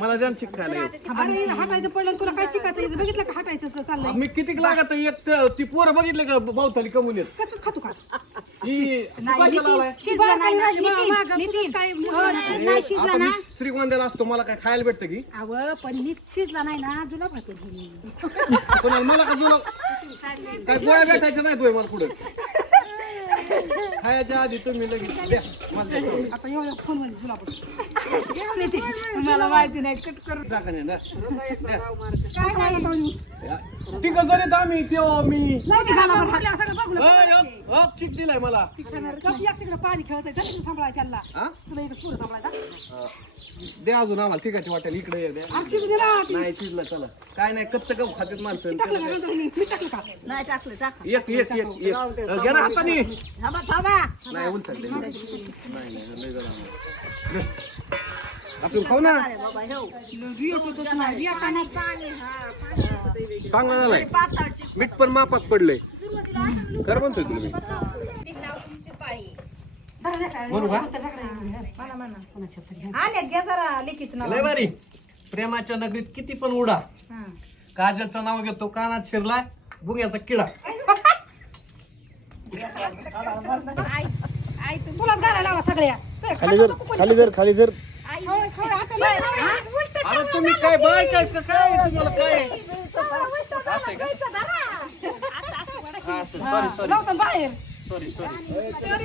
मला जाम येऊ. अरे हाटायचं पडलं तुला काय चिकायचं इथं बघितलं का हाटायचं च- चाललंय? मी किती लागत एक त- ती पोरं बघितले का बावताली कमून येत? कच्चंच खातो का? ही? शिजला नाही आता मी श्रीगोंद्याला असतो मला काय खायला भेटतं की? अव पण नीट शिजला नाही ना जुला मला का तुला काय गोळ्या भेटायच्या नाही तुझ्या मला पुढे खायच्या आधी तुम्ही लगेच द्या. मला द्या. आता एवढ्या फोनमध्ये जुला मला माहिती नाही. कट करून टाका नाही ना. काय आहेत आम्ही तेव्हा मी. लावते गाला बरं. हात. अय, अप, चिक दिलाय मला. तिकडे पाणी खेळतंय. सांभाळायला त्याला हा? तुला इथं पुरं सांभाळायचा. द्या अजून आम्हाला ठिकाची वाटेल इकडे ये द्या दे ती. नाही शिजलं चला. काय नाही कच्चं गहू खात्यात माणसं. टाकलं का? नंतर मी मी टाकलं का? नाही टाकलं टाक. एक एक एक एक. अ, घ्या ना हाताने. थांबा थांबा नाही उलटले नाही नाही लय जरा नाही. आपण खाऊ ना? बाबा हो. रिया रिया चांगला झालाय. पाताळची. मीठ पण मापात पडलंय. खरं म्हणतोय तुला मी. म्हणू का? आण्यात घ्या जरा लेकीच नाव. लय भारी. प्रेमाच्या नगरीत किती पण उडा. काजलचं नाव घेतो कानात शिरलाय बुग्याचा किडा. तुलाच घालायला लावा सगळ्या. खाली धर खाली धर धर. हा? अरे तुम्ही काय बाय काय काय तुम्हाला? काय असं आहे का? हा, असं सॉरी सॉरी लावतो बाहेर. सॉरी सॉरी अरे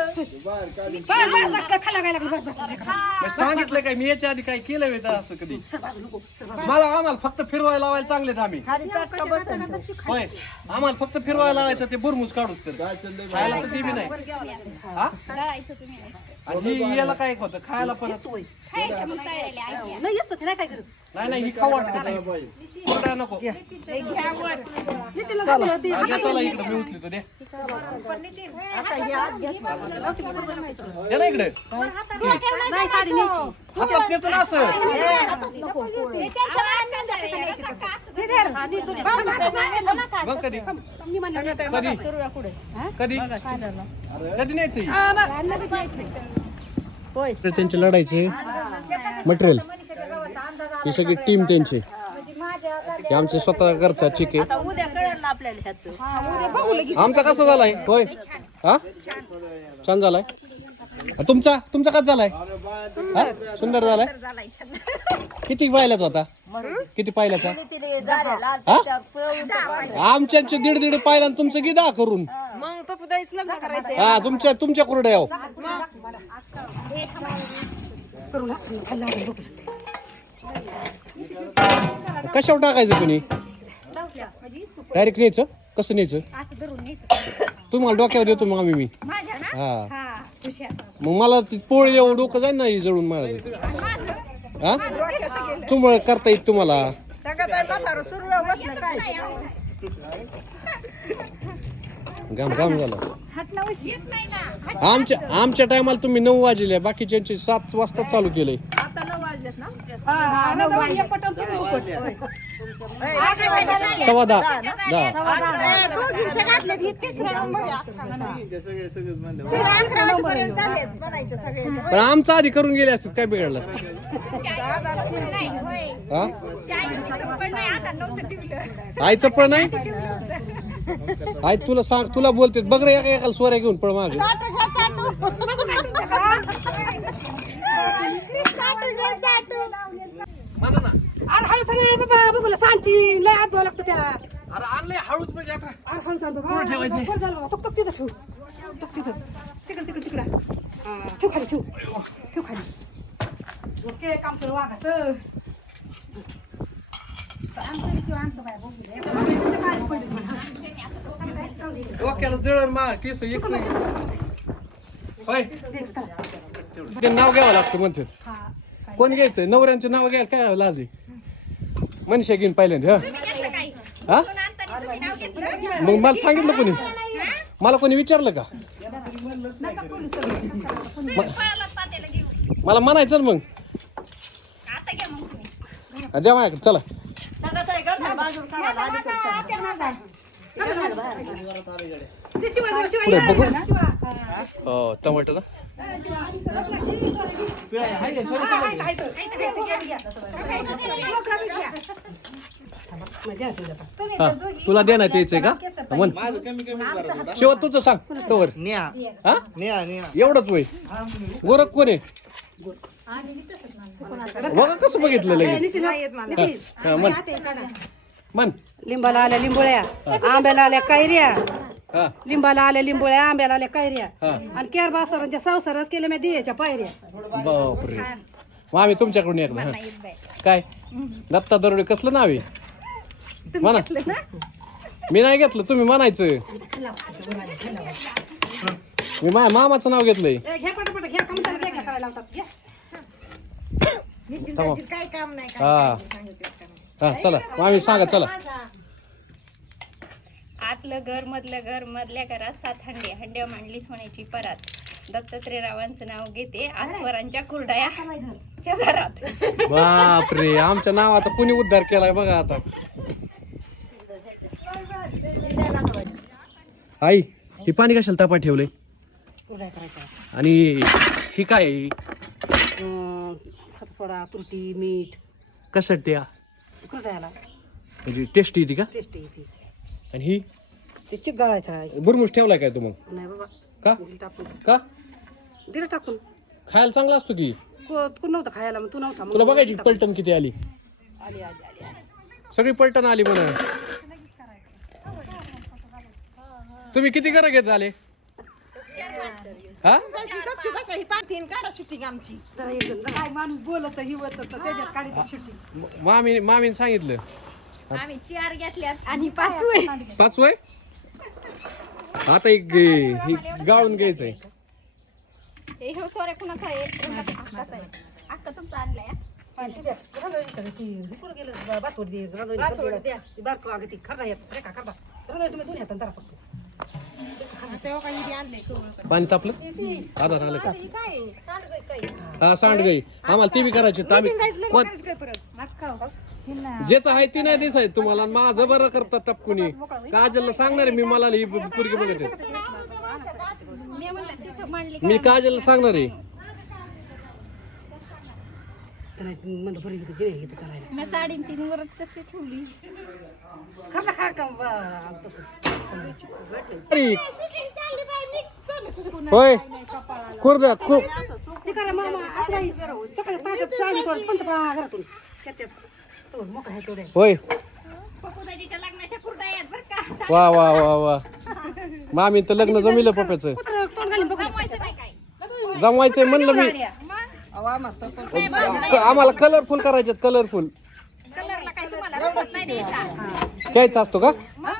बस ना. बस बस बस काय खायला काय लागलं बस बस मी सांगितलं काय मी याच्या आधी काय केलं का असं कधी? मला आम्हाला फक्त फिरवायला लावायला चांगलेत आम्ही. होय आम्हाला फक्त फिरवायला लावायचं ते बुरमुस काढूच तर. खायला तर ते बी नाही. हा? आणि ही याला काय होतं? खायला पण नाही नाही काय करत. नाही नाही ही खाऊ वाटत नको. नितीनला होती. चला. इकडे मी दे ना इकडे. नाही साडी न्यायची. हातात देतो ना असं. कधी. कधी. कधी. न्यायचं? ही? त्यांचे लढायचे मटेरियल ही सगळी टीम त्यांची. हे आमचे स्वतः घरचा चिक आहे. आता उद्या कळेल ना आपल्याला ह्याचं. आमचा कसा झालाय? होय. हा? छान झालाय. तुमचा? तुमचा कसा झालाय? हा? सुंदर झालाय? किती पाहिल्याच होता? किती पाहिल्याचा? आमच्या हा? दीड दीड पाहिला आणि तुमचं गिदा करून? हा तुमच्या तुमच्या कुरड्या हो. कशावर टाकायचं तुम्ही? डायरेक्ट न्यायचं? कसं न्यायचं? तुम्हाला डोक्यावर देतो मग आम्ही मी. हा. मग मला ती पोळी एवढं डोकं जाईल ना ही जळून मला हा? तुम्हाला करता येत तुम्हाला. सगळं काय म्हातारं सुरू बसलं काय घाम घाम झाला. आमच्या आमच्या टायमाला तुम्ही नऊ वाजले बाकीच्यांचे सात वाजता चालू केलंय आता नऊ वाजलेत ना? हा, हा, नऊ उपट. सव्वा दहा. दहा दोघींचे घातलेत ही तिसरा नंबर आहे अक्कांचा. तिला अकरा वाजेपर्यंत चाललेत म्हणायचे सगळे. पण आमचा आधी करून गेले असतात काय बिघडलं असतं? हा? आईचं पण नाही? आई तुला सांग तुला बोलते बघ रे एका एकाला सोऱ्या घेऊन पळ मागे अरे हळू थोडी बाबा सांगती लय हात द्यावं लागतं त्याला अरे आणलंय हळूच म्हणजे आता. अरे हळू चालतो कुठं ठेवायचं? बरं झालं तो तो तिथं ठेव. तो तिथं. तिकडे तिकडे तिकडे. हा, ठेव खाली ठेव. ठेव खाली. ओके काम कर वागाचं डोक्याला जळण मा केस एक नाही. होय. ते नाव घ्यावं लागतं म्हणतात. कोण घ्यायचं? नवऱ्यांचं नाव घ्यायला काय लाज आहे? मनीषा घेऊन पहिल्यांदा हा? हा? मग मला सांगितलं कोणी? मला कोणी विचारलं का? म- मला म्हणायचं ना मग. द्या माझ्याकडे चला. ते पुढे बघू. हो टमाटर ना? हा तुला देण्यात यायचंय का? म्हण. माझं कमी कमी करा थोडा. शेवट तुझं सांग तवर. न्या हा? न्या न्या एवढंच वय. गोरख कोण आहे? बघा कसं बघितलं लगेच. म्हण म्हण. लिंबाला आल्या लिंबोळ्या आंब्याला आल्या कैऱ्या लिंबाला आल्या लिंबोळ्या आंब्याला आल्या कैऱ्या. हा. आणि केर बासरांच्या संसारच केल्या मी दियाच्या पायऱ्या. बापरे. मग आम्ही तुमच्याकडून एक ना. काय? दत्ता दरोडे कसलं नाव आहे? म्हणा. मी नाही घेतलं तुम्ही म्हणायचं. मी माझ्या मामाचं नाव घेतलंय. ए, घ्या पटापट घ्या घ्या करायला लावतात. घ्या. हा. हा चला. मामी सांगा चला. आतलं घर मधलं घर मधल्या घरात सात हंडे. हंड्या मांडली सोन्याची परात. दत्तात्रेयरावांचं नाव घेते. आस्वरांच्या कुरडाया च्या घरात. बापरे आमच्या नावाचा कुणी उद्धार केलाय बघा आता. आई हे पाणी कशाला तापा ठेवलंय? करायच्या आणि ही काय? आहे? अं, खत सोडा तुरटी मीठ. कशासाठी त्या? कुरड्याला म्हणजे टेस्टी येते का? टेस्ट येते. आणि ही? ते चिक गाळायचा आहे. बुरमुस ठेवलाय काय तू मग? नाही बाबा. का? दिलं टाकून. का? दिलं टाकून. खायला चांगला असतो की? को- तू नव्हतं खायला मग तू नव्हता. मग तुला बघायची पलटण किती आली. आली आली आली आली. सगळी पलटण आली म्हणा. तुम्ही किती घरं घेत झाले? हा? ही काढा शूटिंग आमची जरा एक जण- काय माणूस बोलत हिवत त्याच्यात म- मामी मामीने सांगितलं. आम्ही चार घेतल्यात. आणि पाच वय पाच वय आता एक गे- ही गाळून घ्यायचंय. हे हो सोऱ्या कुणाचा आहे? रंगाचा हक्काचा आहे. हक्का तुमचा आणलाय हा? पाणी तापलं? आधार आलं का? हा सांड गई आम्हाला ती बी करायची कोण- परत? ज्याचं आहे ती नाही दिसायचं तुम्हाला. आणि माझं बरं करतात टपकुनी. काजलला सांगणार आहे मी मला ही पुरगी बघत आहे. मी म्हणलं तिथं मांडली मी काजलला सांगणार आहे. मी साडेन तीन वरच तशी ठेवली. अरे. होय. का. वा वा वा वा. मामी तर लग्न जमिलं पप्याचं जमवायचं नाही काय? जमवायचंय म्हणलं मी. आम्हाला कलरफुल करायचे कलरफुल घ्यायचा असतो का? मग?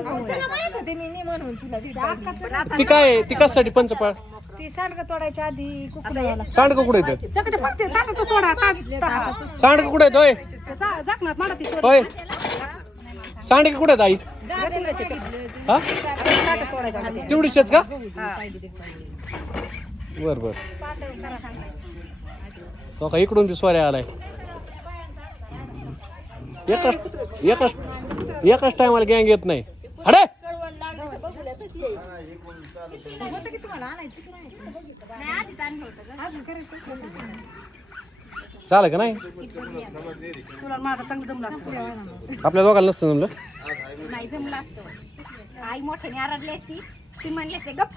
अहो, त्याला होते मी नाही म्हणून तुला दीड पाहिजे. ती काय? ती कशासाठी पंचपाळ? ती सांडगं तोडायच्या आधी कुकडे सांडगं कुठे येतं सांडगं कुठे येत होय. होय. सांडगं कुठे आहेत आई? हा? तेवढीच का? बर बर. तो का इकडून बी सोऱ्या आलाय. एकच एकच एकाच टायमाला गँग येत नाही. अरे होतं झालं का नाही? आपल्या दोघांना नसतं जमलं? नाही जमलं असतं. आई मोठ्याने आरडली असती ती म्हणली असते गप.